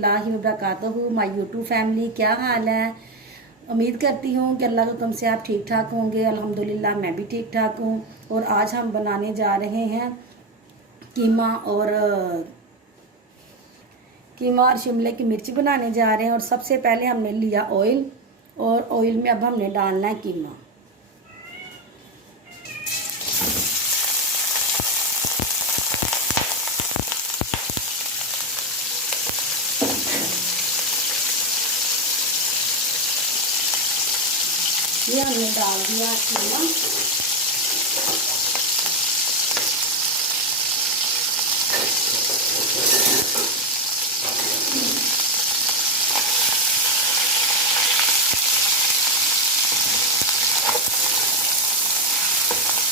रहमतुल्लाहि व बरकातहू। My YouTube family, क्या हाल है? उम्मीद करती हूँ कि अल्लाह के हुक्म से आप ठीक ठाक होंगे। अल्हम्दुलिल्लाह मैं भी ठीक ठाक हूँ। और आज हम बनाने जा रहे हैं कीमा और शिमले की मिर्च बनाने जा रहे हैं। और सबसे पहले हमने लिया ऑयल, और ऑयल में अब हमने डालना है कीमा। ये हमने डाल दिया कीमा।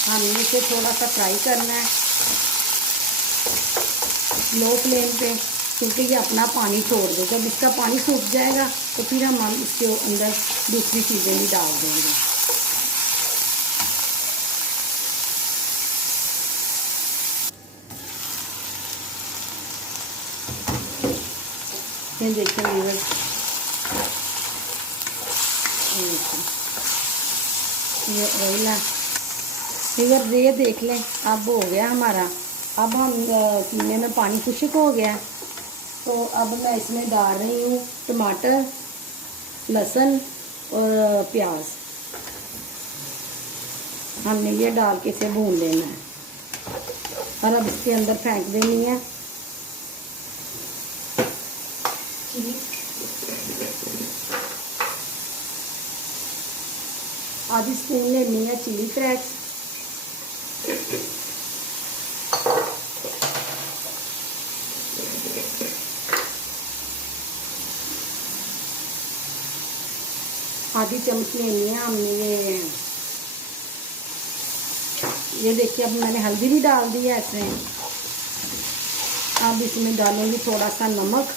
हमने इसे थोड़ा सा फ्राई करना है लो फ्लेम पे, क्योंकि ये अपना पानी छोड़ देगा। जब इसका पानी सूख जाएगा तो फिर हम इसके अंदर दूसरी चीज़ें भी डाल देंगे। ये देखिए व्यूअर्स, ये ऑयल है व्यूअर्स, ये देख लें अब हो गया हमारा। अब हम कीमे में पानी खुश्क हो गया, तो अब मैं इसमें डाल रही हूँ टमाटर, लहसुन और प्याज। हमने ये डाल के इसे भून लेना है और अब इसके अंदर फेंक देनी है आधी स्पून लेनी है चिली फ्लेक्स, आधी चम्मच लेनी है हमने ये देखिए। अब मैंने हल्दी भी डाल दी है इसमें। अब इसमें डालूंगी थोड़ा सा नमक,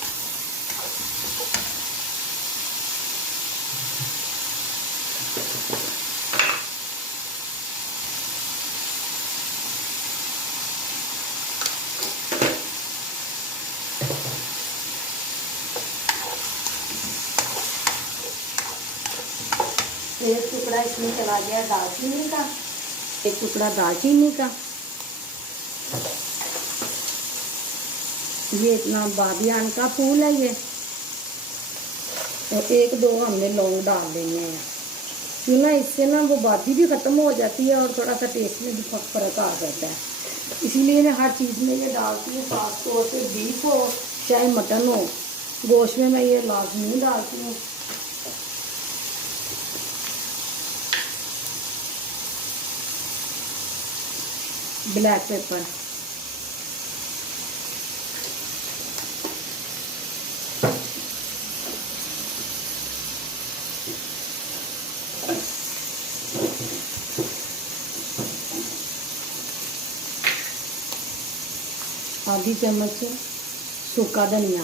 एक टुकड़ा इसमें चला गया दालचीनी का, एक टुकड़ा दालचीनी का। ये इतना बादियान का फूल है ये। और एक दो हमने लौंग डाल देने हैं, क्यों ना इससे ना वो बादी भी ख़त्म हो जाती है और थोड़ा सा टेस्ट में भी फ़र्क आ जाता है। इसीलिए मैं हर चीज़ में ये डालती हूँ, खास तौर से बीफ हो चाहे मटन हो, गोश्त में मैं ये लाजमी डालती हूँ। ब्लैक पेपर, आधी चम्मच सूखा धनिया,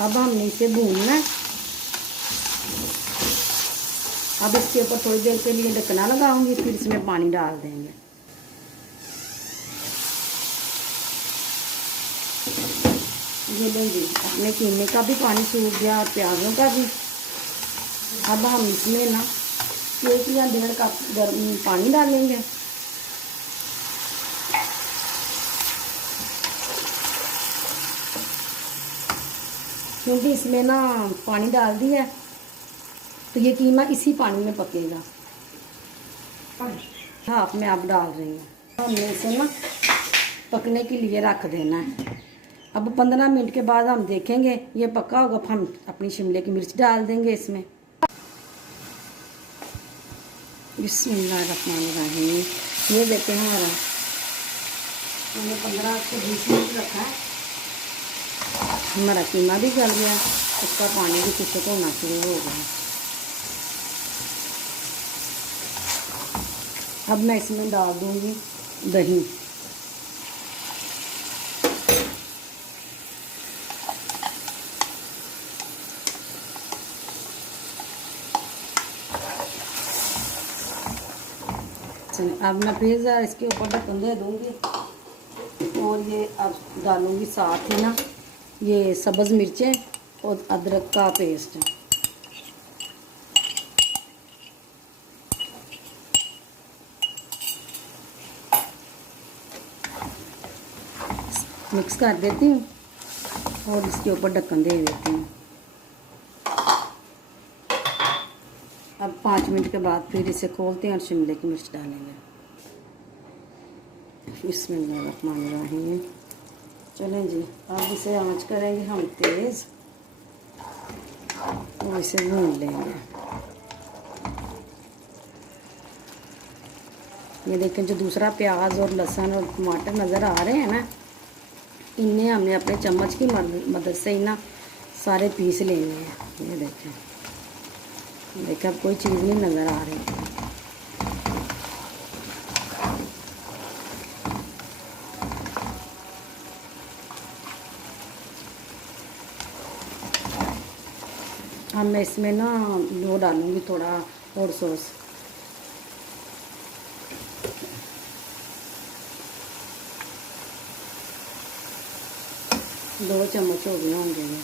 अब हमने इसे भूनना है। अब इसके ऊपर थोड़ी देर के लिए ढकना लगाऊंगी, फिर इसमें पानी डाल देंगे। ये लेंगे अपने कीमे का भी पानी सूख गया और प्याज़ों का भी। अब हम इसमें ना 1 या 1.5 कप गर्म पानी डालेंगे। क्योंकि इसमें ना पानी डाल दिया है तो ये कीमा इसी पानी में पकेगा। हाफ में अब डाल रही हूँ। हमने इसे ना पकने के लिए रख देना है। अब 15 मिनट के बाद हम देखेंगे ये पका होगा, हम अपनी शिमले की मिर्च डाल देंगे इसमें। बिस्मिल्लाहिर्रहमानिर्रहीम। ये देते हैं हमारा, हमने 15 से 20 मिनट रखा है। हमारा कीमा भी गल गया, उसका पानी भी खुश्क होना शुरू हो गया। अब मैं इसमें डाल दूंगी दही। अब मैं फिर इसके ऊपर ढक्कन दे दूँगी और ये अब डालूँगी साथ ही ना ये सब्ज़ मिर्चें और अदरक का पेस्ट। मिक्स कर देती हूँ और इसके ऊपर ढक्कन दे देती हूँ। अब 5 मिनट के बाद फिर इसे खोलते हैं और शिमले की मिर्च डालेंगे। बिस्मिल्लाहिर्रहमानिर्रहीम। चलें जी, अब इसे आंच करेंगे हम तेज़ और इसे भून लेंगे। ये देखें, जो दूसरा प्याज और लहसुन और टमाटर नज़र आ रहे हैं ना, इन्हें हमने अपने चम्मच की मदद से ही ना सारे पीस लेने हैं। ये देखें, देखिए अब कोई चीज़ नहीं नज़र आ रही। अब मैं इसमें ना वो डालूँगी थोड़ा और सॉस। दो चम्मच हो गए होंगे ये।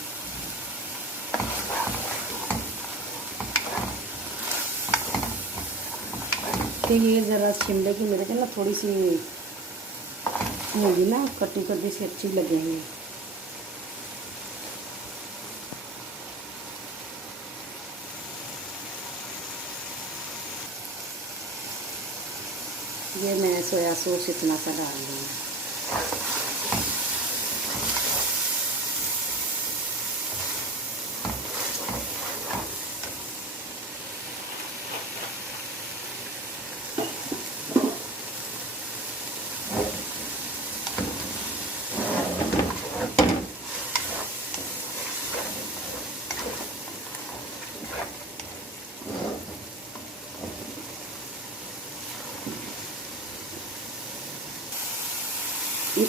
कि ये ज़रा शिमले की मिर्च ना थोड़ी सी होगी ना, कटी कटी सी अच्छी लगेगी। ये मैं सोया सॉस इतना सा डाल दूँगी।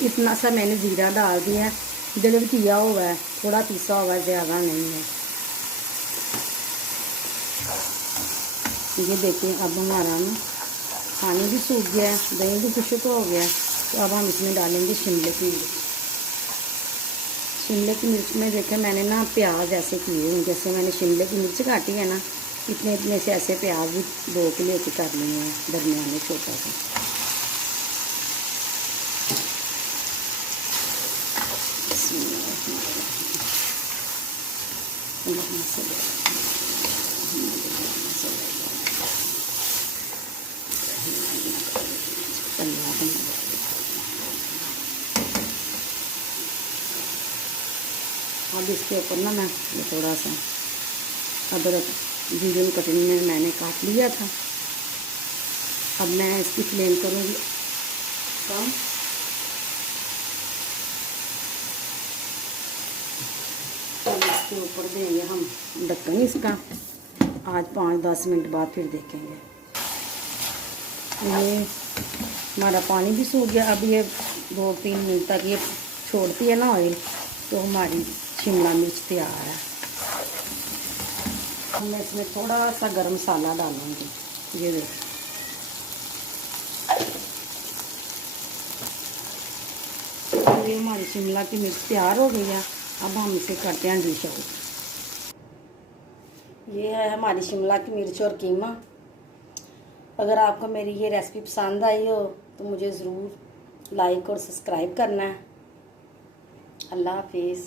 इतना सा मैंने ज़ीरा डाल दिया है, डिलीवर किया हुआ है, थोड़ा पीसा हुआ है, ज़्यादा नहीं है। ये देखिए, अब हमारा ना पानी भी सूख गया है, दही भी खुश्क हो गया है। तो अब हम इसमें डालेंगे शिमले की मिर्च। शिमले की मिर्च में देखें मैंने ना प्याज ऐसे किए हैं, जैसे मैंने शिमले की मिर्च काटी है ना, इतने इतने से ऐसे प्याज भी 2 किलो के कर लिए हैं, दरमियाने छोटा सा। अब इसके ऊपर ना मैं थोड़ा सा अदरक मीडियम कटिंग में मैंने काट लिया था। अब मैं इसकी फ्लेम करूँगी कम। अब इसके ऊपर देंगे हम ढक्कन इसका। आज 5-10 मिनट बाद फिर देखेंगे। ये हमारा पानी भी सूख गया। अब ये 2-3 मिनट तक ये छोड़ती है ना ऑयल, तो हमारी शिमला मिर्च तैयार है। मैं इसमें थोड़ा सा गरम मसाला डालूँगी। ये देखिए, ये हमारी शिमला की मिर्च तैयार हो गई है। अब हम इसे करते हैं डिश आउट। ये है हमारी शिमला की मिर्च और कीमा। अगर आपको मेरी ये रेसिपी पसंद आई हो तो मुझे ज़रूर लाइक और सब्सक्राइब करना है। अल्लाह हाफिज़।